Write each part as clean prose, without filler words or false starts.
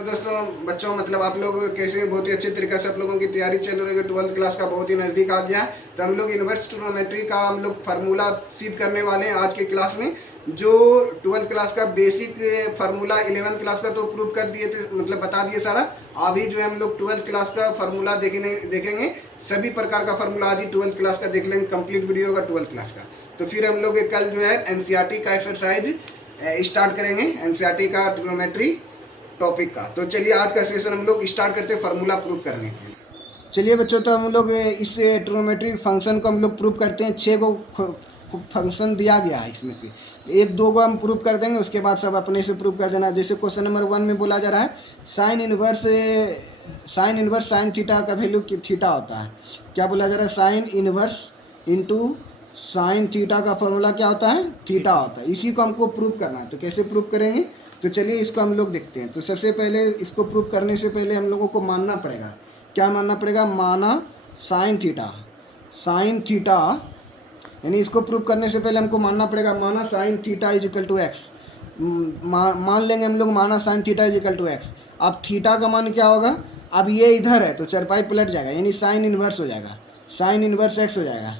तो दोस्तों बच्चों मतलब आप लोग कैसे बहुत ही अच्छे तरीके से आप लोगों की तैयारी चल रही है। 12th क्लास का बहुत ही नज़दीक आ गया है, तो हम लोग इन्वर्स ट्रिग्नोमेट्री का हम लोग फार्मूला सीध करने वाले हैं आज के क्लास में। जो 12th क्लास का बेसिक फार्मूला 11th क्लास का तो प्रूव कर दिए थे, मतलब बता दिए सारा। अभी जो है हम लोग 12th क्लास का फार्मूला देखेंगे सभी प्रकार का फार्मूला। आज ही 12th क्लास का देख लेंगे, कंप्लीट वीडियो होगा 12th क्लास का। तो फिर हम लोग कल जो है एनसीईआरटी का एक्सरसाइज स्टार्ट करेंगे, एनसीईआरटी का ट्रिग्नोमेट्री टॉपिक का। तो चलिए आज का सेशन हम लोग स्टार्ट करते हैं फार्मूला प्रूव करने के। चलिए बच्चों, तो हम लोग इस ट्रिग्नोमेट्रिक फंक्शन को हम लोग प्रूव करते हैं। 6 को फंक्शन दिया गया है, इसमें से 1-2 को हम प्रूव कर देंगे, उसके बाद सब अपने से प्रूव कर देना। जैसे क्वेश्चन नंबर 1 में बोला जा रहा है साइन इनवर्स साइन थीटा का वैल्यू थीटा होता है। क्या बोला जा रहा है? Sine inverse into sine theta का फॉर्मूला क्या होता है? थीटा होता है। इसी को हमको प्रूव करना है। तो कैसे प्रूव करेंगे? तो चलिए इसको हम लोग देखते हैं। तो सबसे पहले इसको प्रूव करने से पहले हम लोगों को मानना पड़ेगा, क्या मानना पड़ेगा? माना साइन थीटा यानी इसको प्रूव करने से पहले हमको मानना पड़ेगा माना sine theta is equal to x. मान लेंगे हम लोग माना sine theta is equal to x. अब थीटा का मान क्या होगा? अब ये इधर है तो चरपाई पलट जाएगा, यानी साइन इन्वर्स हो जाएगा, साइन इन्वर्स एक्स हो जाएगा।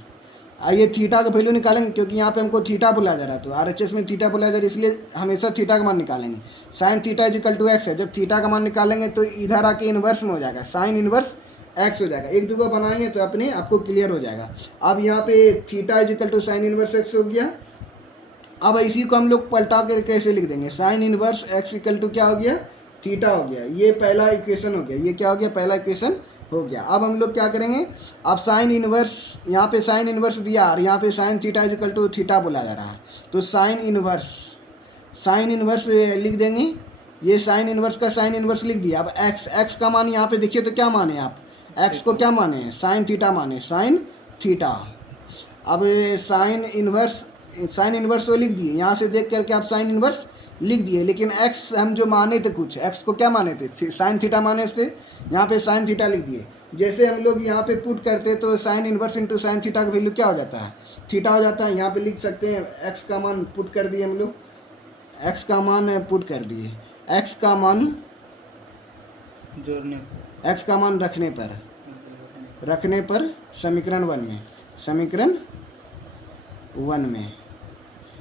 ये थीटा का वैल्यू निकालेंगे, क्योंकि यहाँ पे हमको थीटा बोला जा रहा है, तो आरएचएस में थीटा बोला जा रहा है, इसलिए हमेशा थीटा का मान निकालेंगे। Sine theta is equal to x है, जब थीटा का मान निकालेंगे तो इधर आके इन्वर्स में हो जाएगा, साइन इन्वर्स एक्स हो जाएगा। एक दो को बनाएंगे तो अपने आपको क्लियर हो जाएगा। अब यहाँ पे theta is equal to sine inverse x हो गया। अब इसी को हम लोग पलटा कर कैसे लिख देंगे? Sine inverse x equal to क्या हो गया? थीटा हो गया। ये पहला इक्वेशन हो गया। ये क्या हो गया? पहला इक्वेशन हो गया। अब हम लोग क्या करेंगे? अब साइन इन्वर्स, यहाँ पे साइन इन्वर्स दिया और यहाँ पे sine theta is equal to theta बोला जा रहा है, तो साइन इन्वर्स लिख देंगे। ये साइन इन्वर्स का साइन इन्वर्स लिख दिया। अब एक्स का मान यहाँ पे देखिए तो क्या माने आप? एक्स को क्या माने? साइन थीटा माने, साइन थीटा। अब साइन इन्वर्स तो लिख दिए, यहाँ से देख करके आप साइन इन्वर्स लिख दिए, लेकिन एक्स हम जो माने थे, कुछ एक्स को क्या माने थे? साइन थीटा माने उससे, यहाँ पे साइन थीटा लिख दिए। जैसे हम लोग यहाँ पे पुट करते तो sign inverse into sine theta का वैल्यू क्या हो जाता है? थीटा हो जाता है। यहाँ पे लिख सकते हैं एक्स का मान पुट कर दिए हम लोग, एक्स का मान पुट कर दिए, एक्स का मान जोड़ने एक्स का मान रखने पर समीकरण 1 में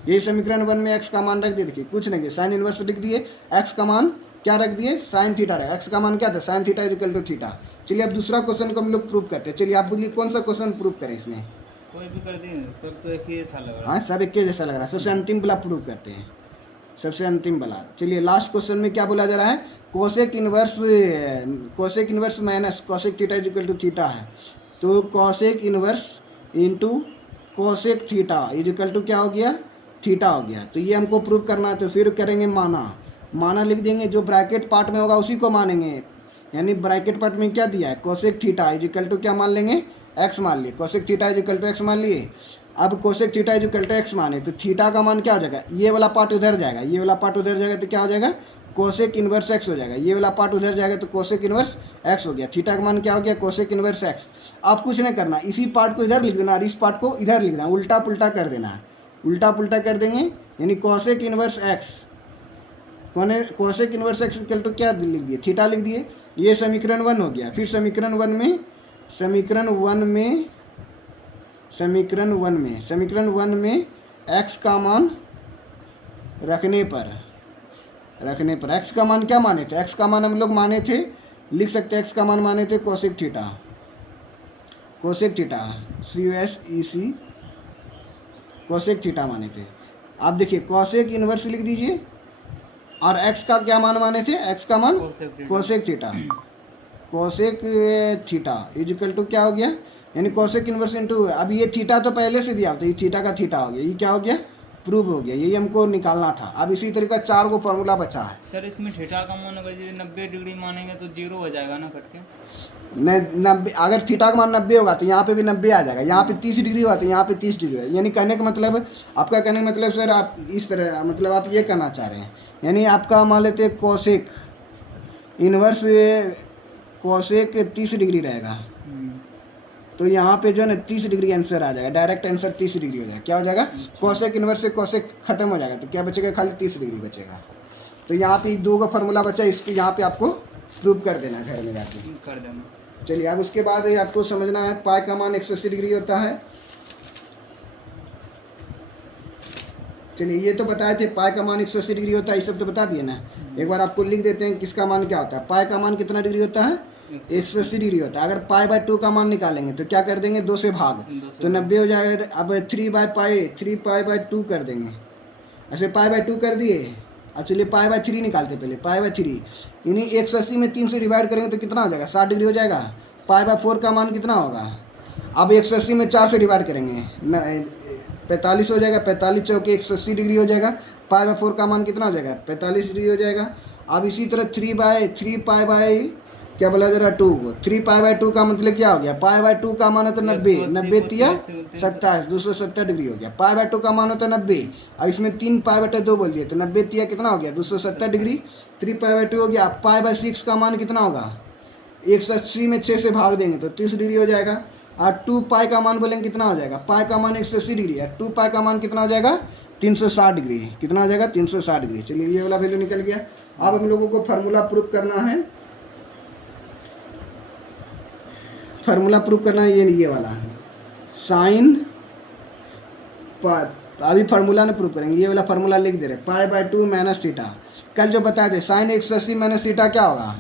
यही समीकरण 1 में एक्स का मान रख दिए। देखिए कुछ नहीं किया, साइन इन्वर्स लिख दिए, एक्स का मान क्या रख दिए? साइन थीटा रहा। एक्स का मान क्या था? Sine theta is equal to theta. चलिए अब दूसरा क्वेश्चन को हम लोग प्रूव करते हैं। चलिए आप बोलिए कौन सा क्वेश्चन प्रूव करें इसमें? कोई भी कर दिए, सब तो एक ही जैसा लग रहा हाँ, सब एक जैसा लग रहा है। सबसे अंतिम वाला प्रूव करते हैं, सबसे अंतिम वाला। चलिए लास्ट क्वेश्चन में क्या बोला जा रहा है? Cosec inverse minus cosec theta is equal to theta है, तो cosec inverse into cosec theta is equal to क्या हो गया? थीटा हो गया। तो ये हमको प्रूव करना है, तो फिर करेंगे माना लिख देंगे, जो ब्रैकेट पार्ट में होगा उसी को मानेंगे। यानी ब्रैकेट पार्ट में क्या दिया है? Cosec theta is equal to क्या मान लेंगे? एक्स मान लिए। Cosec theta is equal to x मान लिए। अब cosec theta is equal to x माने तो थीटा का मान क्या हो जाएगा? ये वाला पार्ट उधर जाएगा, ये वाला पार्ट उधर जाएगा, तो क्या हो जाएगा? कोसेक इन्वर्स एक्स हो जाएगा। ये वाला पार्ट उधर जाएगा तो कोसेक इन्वर्स एक्स हो गया। थीटा का मान क्या हो गया? Cosec inverse x. अब कुछ नहीं करना, इसी पार्ट को इधर लिख देना और इस पार्ट को इधर लिख देना, उल्टा पुल्टा कर देना है, उल्टा पुल्टा कर देंगे। यानी cosec inverse x equal to क्या लिख दिए? थीटा लिख दिए। ये समीकरण 1 हो गया। फिर समीकरण वन में एक्स का मान रखने पर एक्स का मान क्या माने थे? एक्स का मान हम लोग माने थे, लिख सकते हैं एक्स का मान माने थे cosec theta COSEC cosec theta माने थे। आप देखिए कोसेक इन्वर्स लिख दीजिए और एक्स का क्या मान माने थे? एक्स का मान cosec theta is equal to क्या हो गया? यानी कोसेक इन्वर्स इंटू, अब ये थीटा तो पहले से दिया, तो ये थीटा का थीटा हो गया। ये क्या हो गया? प्रूव हो गया। यही हमको निकालना था। अब इसी तरीके 4 को फॉर्मूला बचा है। सर इसमें थीटा का मान अगर यदि 90 डिग्री मानेंगे तो 0 हो जाएगा ना कट के? 90, अगर थीटा का मान 90 होगा तो यहाँ पे भी 90 आ जाएगा। यहाँ पे 30 डिग्री होगा तो यहाँ पे 30 डिग्री है। यानी कहने का मतलब, आपका कहने का मतलब सर आप इस तरह, मतलब आप ये कहना चाह रहे हैं, यानी आपका मान लेते हैं कोसेक इन्वर्स कोसेक 30 डिग्री रहेगा, तो यहाँ पे जो है ना 30 डिग्री आंसर आ जाएगा। डायरेक्ट आंसर 30 डिग्री हो जाएगा। क्या हो जाएगा? कोसेक इन्वर्स से कोसेक खत्म हो जाएगा, तो क्या बचेगा? खाली 30 डिग्री बचेगा। तो यहाँ पे 2 का फार्मूला बचा, इसको यहाँ पे आपको प्रूव कर देना घर में जाके। कर देना। चलिए अब उसके बाद ये आपको समझना है पाई का मान 180 डिग्री होता है। चलिए ये तो बताए थे पाई का मान 180 डिग्री होता है, ये सब तो बता दिए ना। एक बार आपको लिख देते हैं किसका मान क्या होता है। पाई का मान कितना डिग्री होता है, 180 डिग्री होता है। अगर पाई बाय 2 का मान निकालेंगे तो क्या कर देंगे, 2 से भाग, तो 90 हो जाएगा। अब 3 पाई बाय 2 कर देंगे, ऐसे पाई बाय 2 कर दिए। अब चलिए पाई बाय 3 निकालते, पहले पाई बाय 3, यानी 180 में 3 से डिवाइड करेंगे तो कितना हो जाएगा, 60 डिग्री हो जाएगा। पाई बाय 4 का मान कितना होगा, अब 180 में 4 से डिवाइड करेंगे 45 हो जाएगा, 45 चौके 180 डिग्री हो जाएगा। पाई बाय 4 का मान कितना हो जाएगा, 45 डिग्री हो जाएगा। अब इसी तरह 3 पाई बाय क्या बोला जरा 2 को, 3 पाई बाय 2 का मतलब क्या हो गया, पाई बाय 2 का मान होता है 90 तिया 27, 270 डिग्री हो गया। पाई बाय 2 का मान होता है 90, अब इसमें 3 पाई बाय 2 बोल दिए तो 90 तिया कितना हो गया, 270 डिग्री। 3 पाई बाय 2 हो गया। अब पाई बाय 6 का मान कितना होगा, 180 में 6 से भाग देंगे तो 30 डिग्री हो जाएगा। और 2 पाई का मान बोलेंगे कितना हो जाएगा, पाई का मान 180 डिग्री है, 2 पाई का मान कितना हो जाएगा, 360 डिग्री। कितना हो जाएगा, 360 डिग्री। चलिए ये वाला वैल्यू निकल गया। अब हम लोगों को फार्मूला प्रूफ करना है, फार्मूला प्रूफ करना है ये वाला साइन अभी फार्मूला ने प्रूफ करेंगे। ये वाला फार्मूला लिख दे रहे, पाई बाय 2 माइनस थीटा। कल जो बताए थे साइन 180 माइनस थीटा क्या होगा,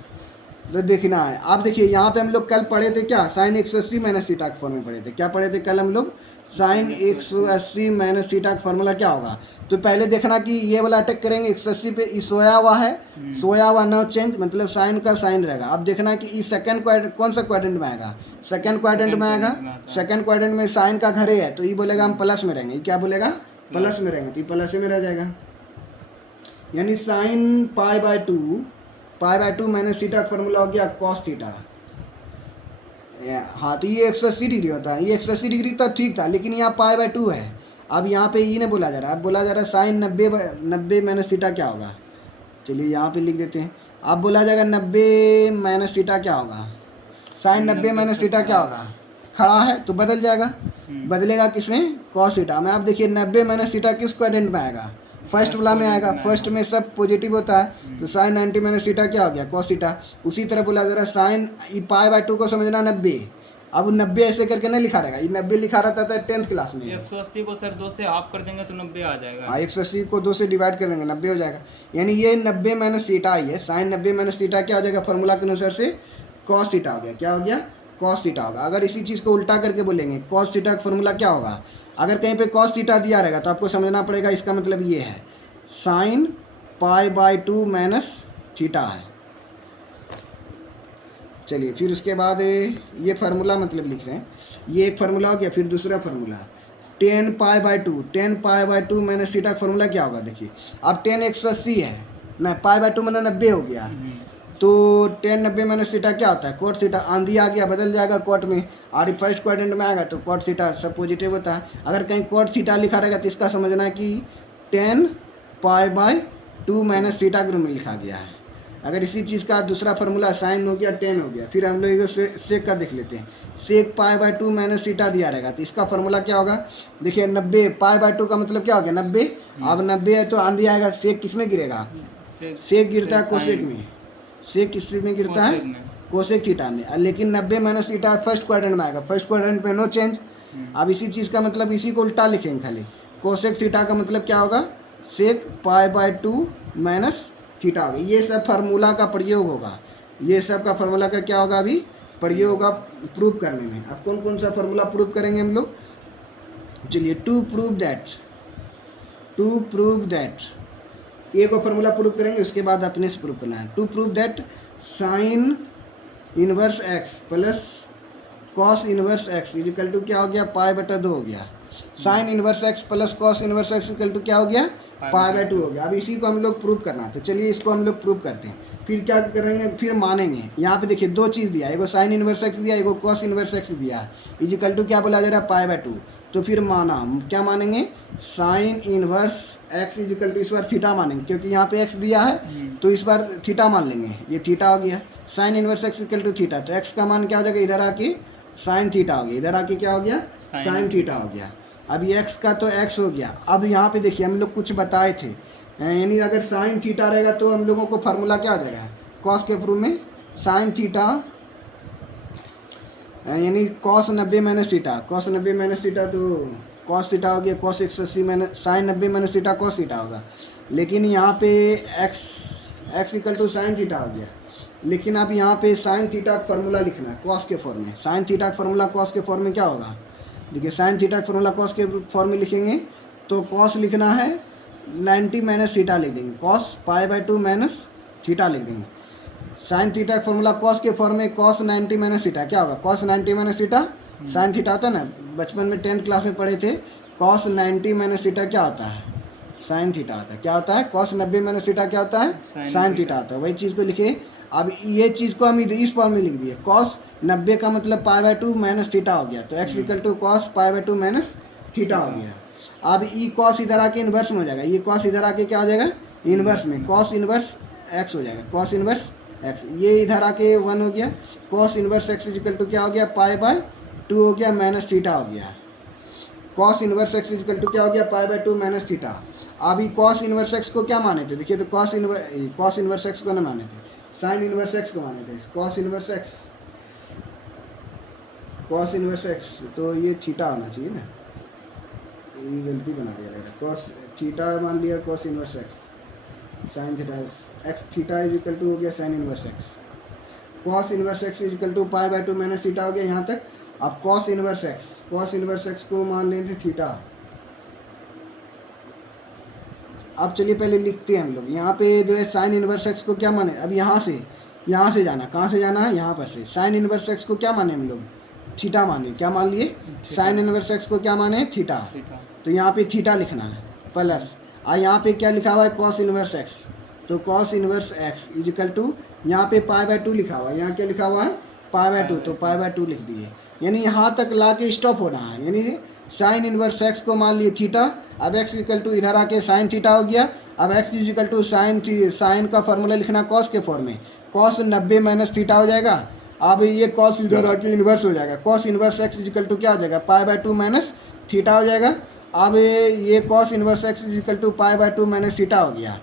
तो देखना है। आप देखिए यहाँ पे हम लोग कल पढ़े थे क्या, साइन 180 माइनस थीटा के फॉर्म में पढ़े थे। क्या पढ़े थे कल हम लोग, साइन 180 माइनस थीटा का फार्मूला क्या होगा। तो पहले देखना कि ये वाला अटैक करेंगे 180 पे, ये सोया हुआ है, सोया हुआ नो चेंज, मतलब साइन का साइन रहेगा। अब देखना कि ये सेकंड क्वाड्रेंट कौन सा क्वाड्रेंट में आएगा, सेकंड क्वाड्रेंट में आएगा। सेकंड क्वाड्रेंट में साइन का घर है तो ये बोलेगा हम प्लस में रहेंगे, क्या बोलेगा, प्लस में रहेंगे, तो ये प्लस में रह जाएगा। यानी sine pi by 2 minus theta का फॉर्मूला हो गया कॉस थीटा। हाँ तो ये 180 डिग्री होता है, ये 180 डिग्री तक ठीक था, लेकिन यहाँ पाई बाय 2 है। अब यहाँ पे ये नहीं बोला जा रहा है, अब बोला जा रहा है साइन 90 माइनस थीटा क्या होगा। चलिए यहाँ पे लिख देते हैं। अब बोला जाएगा 90 माइनस थीटा क्या होगा, साइन 90 माइनस थीटा क्या होगा, खड़ा है तो बदल जाएगा, बदलेगा किसमें, कॉस थीटा में। आप देखिए 90 माइनस थीटा किस क्वाड्रेंट में आएगा, फर्स्ट वाला में आएगा, फर्स्ट में सब पॉजिटिव होता है। तो साइन 90 माइनस थीटा क्या हो गया, कॉस थीटा। उसी तरह बोला जा रहा है साइन पाई बाय 2 को समझना 90, अब 90 ऐसे करके नहीं लिखा रहेगा, ये 90 लिखा रहता था 10th क्लास में। 180 को सर 2 से हाफ कर देंगे तो 90 आ जाएगा। हाँ 180 को 2 से डिवाइड कर देंगे 90 हो जाएगा। यानी ये 90 माइनस थीटा आई है, साइन 90 माइनस थीटा क्या हो जाएगा, फॉर्मूला के अनुसार से कॉस थीटा हो गया। क्या हो गया, कॉस थीटा होगा। अगर इसी चीज़ को उल्टा करके बोलेंगे कॉस थीटा का फॉर्मूला क्या होगा, अगर कहीं पे कॉस थीटा दिया रहेगा तो आपको समझना पड़ेगा इसका मतलब ये है sine pi by 2 minus theta है। चलिए फिर उसके बाद ये फार्मूला मतलब लिख रहे हैं, ये एक फार्मूला हो गया। फिर दूसरा formula 10 pi by 2 minus theta का फार्मूला क्या होगा। देखिए अब 10 180 है ना, पाई बाय 2 मैंने 90 हो गया, तो 10 90 माइनस थीटा क्या होता है, कोट थीटा। आंधी आ गया बदल जाएगा कोट में, और फर्स्ट क्वाड्रेंट में आएगा तो कोट थीटा सब पॉजिटिव होता है। अगर कहीं कोट थीटा लिखा रहेगा तो इसका समझना है कि 10 पाई बाय 2 माइनस थीटा के रूप में लिखा गया है। अगर इसी चीज़ का दूसरा फार्मूला साइन हो गया 10 हो गया। फिर हम लोग सेक का देख लेते हैं, सेक पाई बाय 2 माइनस थीटा दिया रहेगा तो इसका फार्मूला क्या होगा। देखिए 90 पाई बाय 2 का मतलब क्या हो गया 90, अब 90 है तो आंधी आएगा, सेक किस में गिरेगा, सेक गिरता है कोसेक में, सेक किस में गिरता है, कोसेक थीटा में। लेकिन 90 माइनस थीटा फर्स्ट क्वाड्रेंट में आएगा, फर्स्ट क्वाड्रेंट में नो चेंज। अब इसी चीज़ का मतलब इसी को उल्टा लिखेंगे खाली, कोसेक थीटा का मतलब क्या होगा, सेक पाई बाय 2 माइनस थीटा होगा। ये सब फार्मूला का प्रयोग होगा, ये सब का फार्मूला का क्या होगा अभी प्रयोग होगा प्रूव करने में। अब कौन कौन सा फार्मूला प्रूव करेंगे हम लोग। चलिए टू प्रूव दैट ये को फार्मूला प्रूव करेंगे, उसके बाद अपने से प्रूव करना है। To prove that sine inverse x plus cos inverse x equal to क्या हो गया, पाई बटा 2 हो गया। Sine inverse x plus cos inverse x equal to क्या हो गया, पाई बाय 2 हो गया। अब इसी को हम लोग प्रूव करना है, तो चलिए इसको हम लोग प्रूव करते हैं। फिर क्या करेंगे, फिर मानेंगे। यहाँ पे देखिए 2 चीज़ दिया, एगो साइन इनवर्स एक्स दिया, एगो कॉस इनवर्स एक्स दिया, इक्वल टू क्या बोला जा रहा है, पाई बाय 2। तो फिर माना क्या मानेंगे, sine inverse x equal to इस बार थीटा मानेंगे, क्योंकि यहाँ पे एक्स दिया है तो इस बार थीटा मान लेंगे, ये थीटा हो गया। Sine inverse x equal to theta, तो एक्स का मान क्या हो जाएगा, इधर आके साइन थीटा हो गया, इधर आके क्या हो गया, साइन थीटा हो गया। अब ये एक्स का तो एक्स हो गया। अब यहाँ पे देखिए हम लोग कुछ बताए थे यानी अगर साइन थीटा रहेगा तो हम लोगों को फार्मूला क्या आ जाएगा, कॉस के प्रूफ में साइन थीटा यानी cos 90 minus theta, cos 90 minus theta तो कॉस थीटा हो गया, cos 180 minus sine 90 minus theta cos theta होगा। लेकिन यहाँ पे x equal to sine theta हो गया। लेकिन अब यहाँ पे साइन थीटा का फार्मूला लिखना है कॉस के फॉर्म में। साइन थीटा का फार्मूला कॉस के फॉर्म में क्या होगा, देखिए साइन थीटा का फार्मूला कॉस के फॉर्म में लिखेंगे तो कॉस लिखना है 90 माइनस थीटा लिख देंगे, कॉस π/2 माइनस थीटा लिख देंगे। साइन थीटा का फार्मूला कॉस के फॉर्म में कॉस 90 माइनस थीटा क्या होगा, cos 90 minus theta sine theta होता है ना, बचपन में 10th क्लास में पढ़े थे। कॉस 90 माइनस थीटा क्या होता है, साइन थीटा होता है। क्या होता है, कॉस 90 माइनस थीटा क्या होता है, साइन थीटा होता है। वही चीज़ को लिखे। अब ये चीज़ को हम इस फॉर्म में लिख दिए, कॉस 90 का मतलब π/2 माइनस थीटा हो गया, तो x equal to cos π/2 minus theta हो गया। अब ई कॉस इधर आके इन्वर्स में हो जाएगा, ये कॉस इधर आके क्या हो जाएगा, इन्वर्स में, कॉस इन्वर्स एक्स हो जाएगा, कॉस इन्वर्स एक्स। ये इधर आके 1 हो गया, cos inverse x equal to क्या हो गया, π/2 हो गया माइनस थीटा हो गया। Cos inverse x equal to क्या हो गया, π/2 माइनस थीटा। अब ये कॉस इन्वर्स एक्स को क्या माने थे, देखिए तो कॉस इन्वर्स एक्स को ना माने थे, साइन इन्वर्स एक्स को माने थे। कॉस इन्वर्स एक्स तो ये थीटा होना चाहिए ना, ये गलती बना दिया लग रहा है। कॉस थीटा मान लिया, cos inverse x sine theta x theta is equal to हो गया sine inverse x. Cos inverse x is equal to π/2 minus theta हो गया यहाँ तक। अब कॉस इन्वर्स एक्स को मान लेंगे थीटा। अब चलिए पहले लिखते हैं हम लोग, यहाँ पे जो है साइन इन्वर्स एक्स को क्या माने, अब यहाँ से जाना, कहाँ से जाना है, यहाँ पर से। साइन इन्वर्स एक्स को क्या माने हम लोग, थीटा माने, क्या मान लिए, साइन इन्वर्स एक्स को क्या माने, थीटा। तो यहाँ पे थीटा लिखना है प्लस, और यहाँ पे क्या लिखा हुआ है, कॉस इन्वर्स एक्स, तो cos inverse x is equal to यहाँ पे π/2 लिखा हुआ है, यहाँ क्या लिखा हुआ है π/2, तो π/2 लिख दिए। यानी यहाँ तक ला के स्टॉप होना है, यानी साइन इन्वर्स एक्स को मान लिए थीटा। अब एक्स इक्वल टू इधर आके साइन थीटा हो गया। अब एक्स इजिकल टू साइन का फॉर्मूला लिखना कॉस के फॉर्म में, कॉस 90 माइनस थीटा हो जाएगा। अब ये कॉस इधर आके इन्वर्स हो जाएगा, cos inverse x is equal to क्या हो जाएगा, π/2 माइनस थीटा हो जाएगा। अब ये cos inverse x is equal to π/2 minus theta हो गया।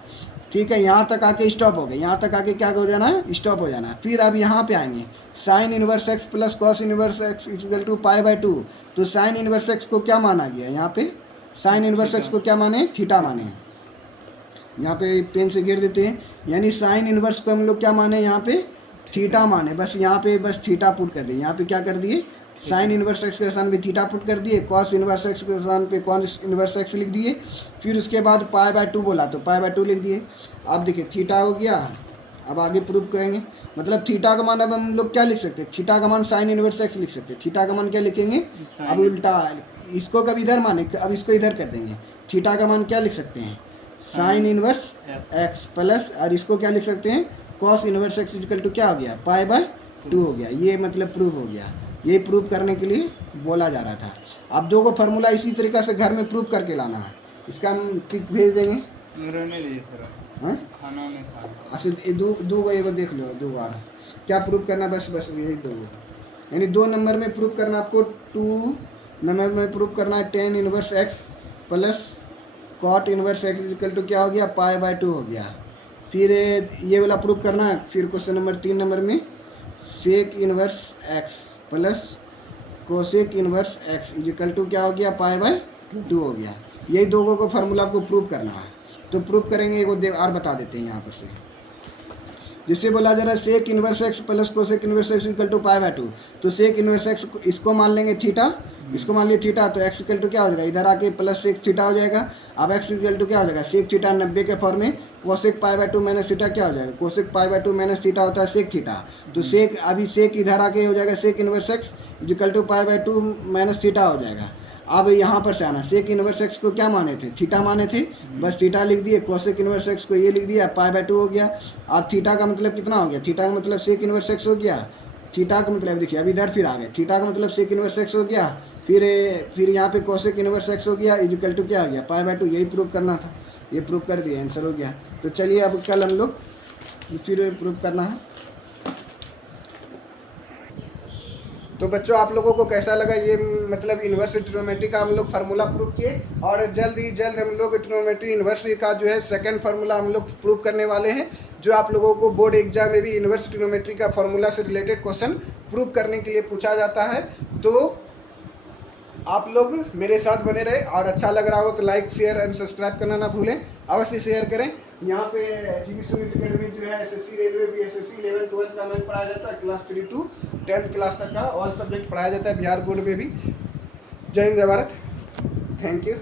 ठीक है, यहाँ तक आके स्टॉप हो गए, यहाँ तक आके क्या हो जाना है, स्टॉप हो जाना है। फिर अब यहाँ पे आएंगे, sine inverse x plus cos inverse x equal to π/2। तो साइन इन्वर्स एक्स को क्या माना गया, यहाँ पे साइन इन्वर्स एक्स को क्या माने, थीटा माने। यहाँ पे पेन से गिर देते हैं, यानी साइन इन्वर्स को हम लोग क्या माने, यहाँ पे थीटा माने। बस यहाँ पे बस थीटा पुट कर दिए, यहाँ पे क्या कर दिए, साइन इन्वर्स एक्स के स्थान पे थीटा पुट कर दिए, कॉस इन्वर्स एक्स के स्थान पे कॉस इन्वर्स एक्स लिख दिए। फिर उसके बाद π/2 बोला तो π/2 लिख दिए। अब देखिए थीटा हो गया, अब आगे प्रूव करेंगे। मतलब थीटा का मान अब हम लोग क्या लिख सकते हैं, थीटा का मान साइन इन्वर्स एक्स लिख सकते हैं। थीटा का मान क्या लिखेंगे, अब उल्टा, इसको कब इधर माने, अब इसको इधर कर देंगे। थीटा का मान क्या लिख सकते हैं, साइन इन्वर्स एक्स प्लस, और इसको क्या लिख सकते हैं, cos inverse x equal to क्या हो गया, π/2 हो गया। ये मतलब प्रूव हो गया, ये प्रूव करने के लिए बोला जा रहा था। अब दो को फार्मूला इसी तरीक़ा से घर में प्रूव करके लाना है। इसका हम पिक भेज देंगे, खाना में अच्छा दो गो एगो देख लो, 2 बार क्या प्रूव करना, बस यही 2 यानी 2 नंबर में प्रूव करना आपको, 2 नंबर में प्रूव करना है tan inverse x plus cot inverse x equal to क्या हो गया, π/2 हो गया। फिर ये वाला प्रूव करना है। फिर क्वेश्चन नंबर 3 नंबर में sec inverse x plus cosec inverse x equal to क्या हो गया, π/2 हो गया। यही दो को फार्मूला को प्रूव करना है, तो प्रूव करेंगे। वो और बता देते हैं यहाँ पर से, जिससे बोला जा रहा है sec inverse x plus cosec inverse x equal to π/2। तो सेक इन्वर्स एक्स इसको मान लेंगे थीटा, इसको मान लिया थीटा, तो एक्स इक्वल टू क्या हो जाएगा, इधर आके प्लस सेक थीटा हो जाएगा। अब एक्स इक्वल टू क्या हो जाएगा, सेक थीटा 90 के फॉर्म में, कोसेक π/2 माइनस थीटा क्या हो जाएगा, कोसेक π/2 माइनस थीटा होता है सेक थीटा। तो सेक अभी सेक इधर आके हो जाएगा sec inverse x equal to π/2 minus theta हो जाएगा। अब यहाँ पर से आना, सेक इन्वर्स एक्स को क्या माने थे, थीटा माने थे, बस थीटा लिख दिए। कोसेक इन्वर्स एक्स को ये लिख दिया, π/2 हो गया। अब थीटा का मतलब कितना हो गया, थीटा का मतलब सेक इन्वर्स एक्स हो गया। थीटा का मतलब देखिए अब इधर फिर आ गए, थीटा का मतलब सेक इन्वर्स एक्स हो गया। फिर यहाँ पे कोसेक इन्वर्स एक्स हो गया इक्वल टू क्या हो गया, π/2। यही प्रूव करना था, ये प्रूव कर दिया, आंसर हो गया। तो चलिए अब कल हम लोग फिर प्रूव करना है। तो बच्चों आप लोगों को कैसा लगा ये मतलब इन्वर्स ट्रिग्नोमेट्री का हम लोग फार्मूला प्रूव किए, और जल्द हम लोग ट्रिग्नोमेट्री इन्वर्स का जो है सेकंड फार्मूला हम लोग प्रूव करने वाले हैं, जो आप लोगों को बोर्ड एग्जाम में भी इन्वर्स ट्रिग्नोमेट्री का फार्मूला से रिलेटेड क्वेश्चन प्रूव करने के लिए पूछा जाता है। तो आप लोग मेरे साथ बने रहे, और अच्छा लग रहा हो तो लाइक शेयर एंड सब्सक्राइब करना ना भूलें, अवश्य शेयर करें। यहाँ पे जीबी सुमित अकेडमी जो है एसएससी रेलवे बीएसएससी 11 12 का मैथ पढ़ाया जाता है, क्लास 3 to 10th क्लास तक का ऑल सब्जेक्ट पढ़ाया जाता है बिहार बोर्ड में भी। जय हिंद जय भारत, थैंक यू।